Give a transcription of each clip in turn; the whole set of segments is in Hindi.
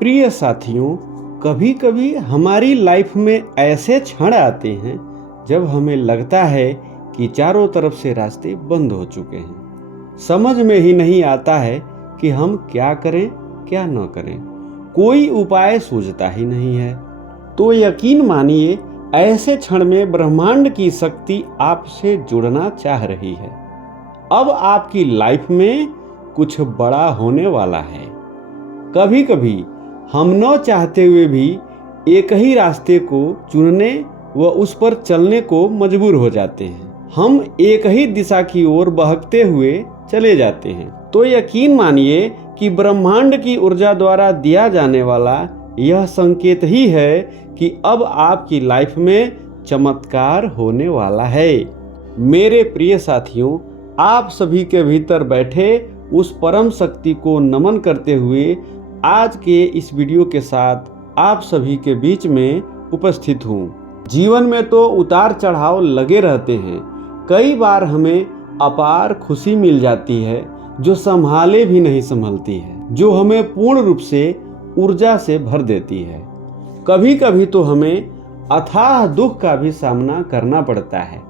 प्रिय साथियों, कभी कभी हमारी लाइफ में ऐसे क्षण आते हैं जब हमें लगता है कि चारों तरफ से रास्ते बंद हो चुके हैं। समझ में ही नहीं आता है कि हम क्या करें क्या न करें। कोई उपाय सूझता ही नहीं है। तो यकीन मानिए, ऐसे क्षण में ब्रह्मांड की शक्ति आपसे जुड़ना चाह रही है। अब आपकी लाइफ में कुछ बड़ा होने वाला है। कभी कभी हम न चाहते हुए भी एक ही रास्ते को चुनने व उस पर चलने को मजबूर हो जाते हैं। हम एक ही दिशा की ओर बहकते हुए चले जाते हैं। तो यकीन मानिए कि ब्रह्मांड की ऊर्जा द्वारा दिया जाने वाला यह संकेत ही है कि अब आपकी लाइफ में चमत्कार होने वाला है। मेरे प्रिय साथियों, आप सभी के भीतर बैठे उस परम शक्ति को नमन करते हुए आज के इस वीडियो के साथ आप सभी के बीच में उपस्थित हूँ। जीवन में तो उतार चढ़ाव लगे रहते हैं। कई बार हमें अपार खुशी मिल जाती है जो संभाले भी नहीं संभलती है, जो हमें पूर्ण रूप से ऊर्जा से भर देती है। कभी कभी तो हमें अथाह दुख का भी सामना करना पड़ता है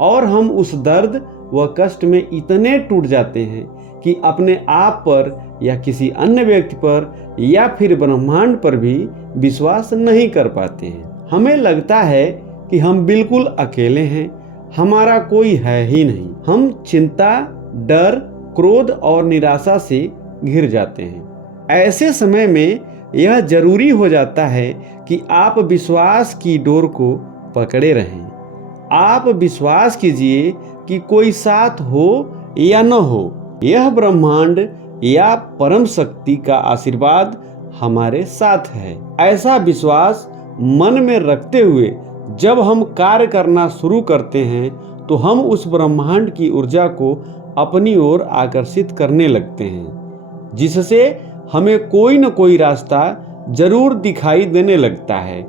और हम उस दर्द व कष्ट में इतने टूट जाते हैं कि अपने आप पर या किसी अन्य व्यक्ति पर या फिर ब्रह्मांड पर भी विश्वास नहीं कर पाते हैं। हमें लगता है कि हम बिल्कुल अकेले हैं, हमारा कोई है ही नहीं। हम चिंता, डर, क्रोध और निराशा से घिर जाते हैं। ऐसे समय में यह जरूरी हो जाता है कि आप विश्वास की डोर को पकड़े रहें। आप विश्वास कीजिए कि कोई साथ हो या न हो, यह ब्रह्मांड या परम शक्ति का आशीर्वाद हमारे साथ है। ऐसा विश्वास मन में रखते हुए जब हम कार्य करना शुरू करते हैं तो हम उस ब्रह्मांड की ऊर्जा को अपनी ओर आकर्षित करने लगते हैं, जिससे हमें कोई न कोई रास्ता जरूर दिखाई देने लगता है।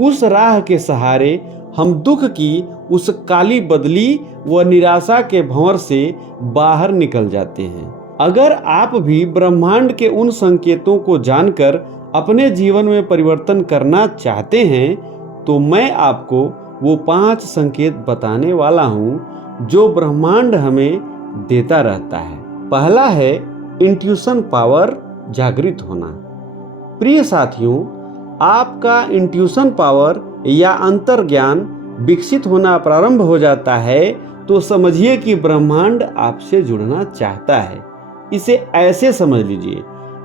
उस राह के सहारे हम दुख की उस काली बदली व निराशा के भंवर से बाहर निकल जाते हैं। अगर आप भी ब्रह्मांड के उन संकेतों को जानकर अपने जीवन में परिवर्तन करना चाहते हैं तो मैं आपको वो 5 संकेत बताने वाला हूँ जो ब्रह्मांड हमें देता रहता है। पहला है इंट्यूशन पावर, जागृत होना। प्रिय साथियों, आपका इंट्यूशन पावर या अंतर्ज्ञान विकसित होना प्रारंभ हो जाता है तो समझिए कि ब्रह्मांड आपसे जुड़ना चाहता है। इसे ऐसे समझ लीजिए,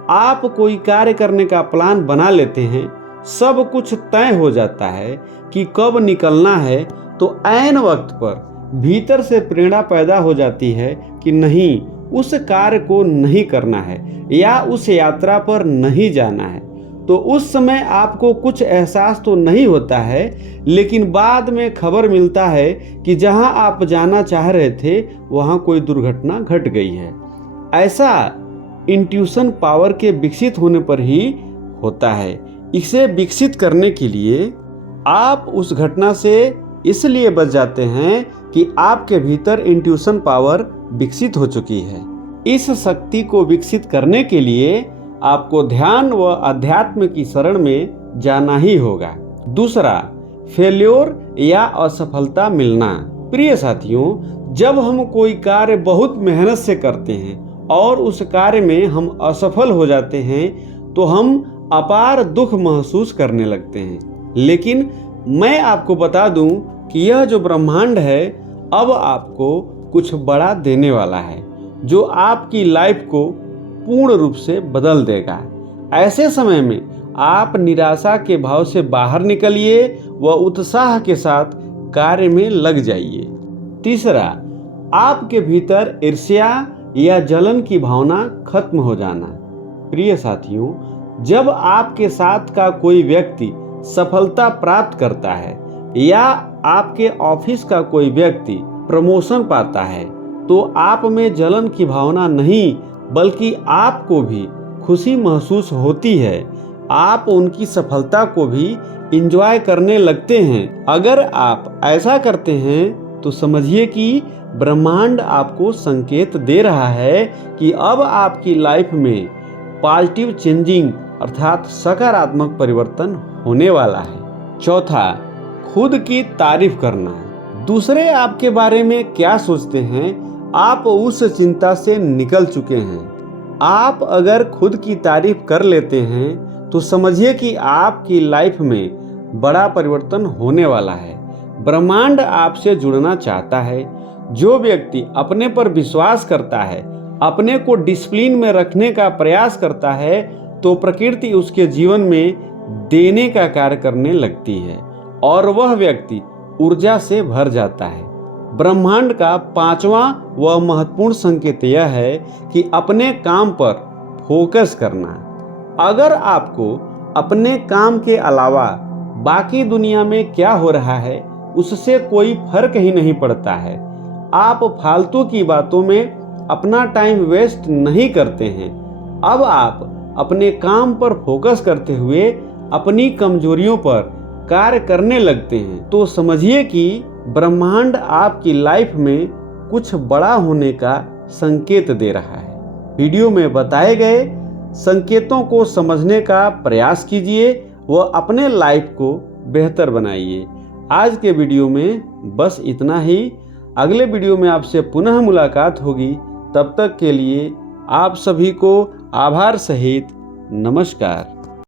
आप कोई कार्य करने का प्लान बना लेते हैं, सब कुछ तय हो जाता है कि कब निकलना है, तो ऐन वक्त पर भीतर से प्रेरणा पैदा हो जाती है कि नहीं, उस कार्य को नहीं करना है या उस यात्रा पर नहीं जाना है। तो उस समय आपको कुछ एहसास तो नहीं होता है, लेकिन बाद में खबर मिलता है कि जहां आप जाना चाह रहे थे वहां कोई दुर्घटना घट गई है। ऐसा इंट्यूशन पावर के विकसित होने पर ही होता है। इसे विकसित करने के लिए आप उस घटना से इसलिए बच जाते हैं कि आपके भीतर इंट्यूशन पावर विकसित हो चुकी है। इस शक्ति को विकसित करने के लिए आपको ध्यान व अध्यात्म की शरण में जाना ही होगा। दूसरा, फेल्योर या असफलता मिलना। प्रिय साथियों, जब हम कोई कार्य बहुत मेहनत से करते हैं और उस कार्य में हम असफल हो जाते हैं तो हम अपार दुख महसूस करने लगते हैं। लेकिन मैं आपको बता दूं कि यह जो ब्रह्मांड है अब आपको कुछ बड़ा देने वाला है जो आपकी लाइफ को पूर्ण रूप से बदल देगा। ऐसे समय में आप निराशा के भाव से बाहर निकलिए व उत्साह के साथ कार्य में लग जाइए। तीसरा, आपके भीतर ईर्ष्या या जलन की भावना खत्म हो जाना। प्रिय साथियों, जब आपके साथ का कोई व्यक्ति सफलता प्राप्त करता है या आपके ऑफिस का कोई व्यक्ति प्रमोशन पाता है तो आप में जलन की भावना नहीं बल्कि आपको भी खुशी महसूस होती है। आप उनकी सफलता को भी एंजॉय करने लगते हैं। अगर आप ऐसा करते हैं तो समझिए कि ब्रह्मांड आपको संकेत दे रहा है कि अब आपकी लाइफ में पॉजिटिव चेंजिंग अर्थात सकारात्मक परिवर्तन होने वाला है। चौथा, खुद की तारीफ करना है। दूसरे आपके बारे में क्या सोचते हैं, आप उस चिंता से निकल चुके हैं। आप अगर खुद की तारीफ कर लेते हैं तो समझिए कि आपकी लाइफ में बड़ा परिवर्तन होने वाला है। ब्रह्मांड आपसे जुड़ना चाहता है। जो व्यक्ति अपने पर विश्वास करता है, अपने को डिसिप्लिन में रखने का प्रयास करता है, तो प्रकृति उसके जीवन में देने का कार्य करने लगती है और वह व्यक्ति ऊर्जा से भर जाता है। ब्रह्मांड का पांचवा व महत्वपूर्ण संकेत यह है कि अपने काम पर फोकस करना। अगर आपको अपने काम के अलावा बाकी दुनिया में क्या हो रहा है उससे कोई फर्क ही नहीं पड़ता है, आप फालतू की बातों में अपना टाइम वेस्ट नहीं करते हैं, अब आप अपने काम पर फोकस करते हुए अपनी कमजोरियों पर कार्य करने लगते हैं, तो समझिए कि ब्रह्मांड आपकी लाइफ में कुछ बड़ा होने का संकेत दे रहा है। वीडियो में बताए गए संकेतों को समझने का प्रयास कीजिए व अपने लाइफ को बेहतर बनाइए। आज के वीडियो में बस इतना ही। अगले वीडियो में आपसे पुनः मुलाकात होगी। तब तक के लिए आप सभी को आभार सहित नमस्कार।